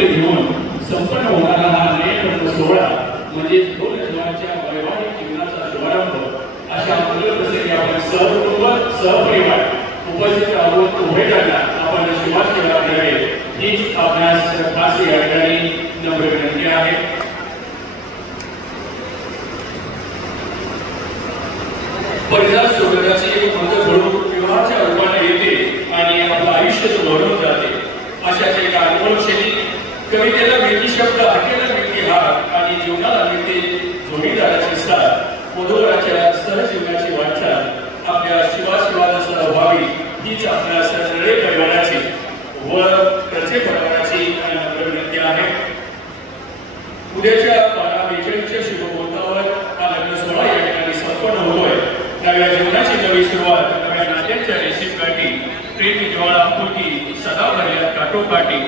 घेऊन संपन्न होणारा हा नेत्ररत्न सोहळा म्हणजे दोन जीवांच्या वैवाहिक जीवनाचा शुभारंभ अशा मंगल प्रसंगी आपण सहकुटुंब सहपरिवार उपस्थित आहोत. उभे टाकला आपण शिवाशिवाय द्यावे हीच आपणास खास या ठिकाणी नम्र विनंती आहे. परिजार सोबताची एक मंत्र घडून विवाहाच्या रूपाने येते आणि आपलं आयुष्य घडवून जाते. अशाच एका अनुभवशैली कवितेला मिळती शब्द, हटेला मिळती हात आणि जीवनाला मिळते जोडीदाराची साथ. वधूवराच्या सहजीवनाची वाटचाल आपल्या शिवाशिवासह व्हावी हीच आपल्या सगळे परिवाराची व घरचे परिवाराची नम्र विनंती आहे. उद्याच्या 12:42च्या शुभमुहूर्तावर हा लग्न सोहळा या ठिकाणी संपन्न होतोय. नव्या जीवनाची नवी सुरुवात, नव्या नात्यांच्या रेशीम गाठी, प्रेम ज्वाळा फुलकी सदा भरल्या काठोकाठी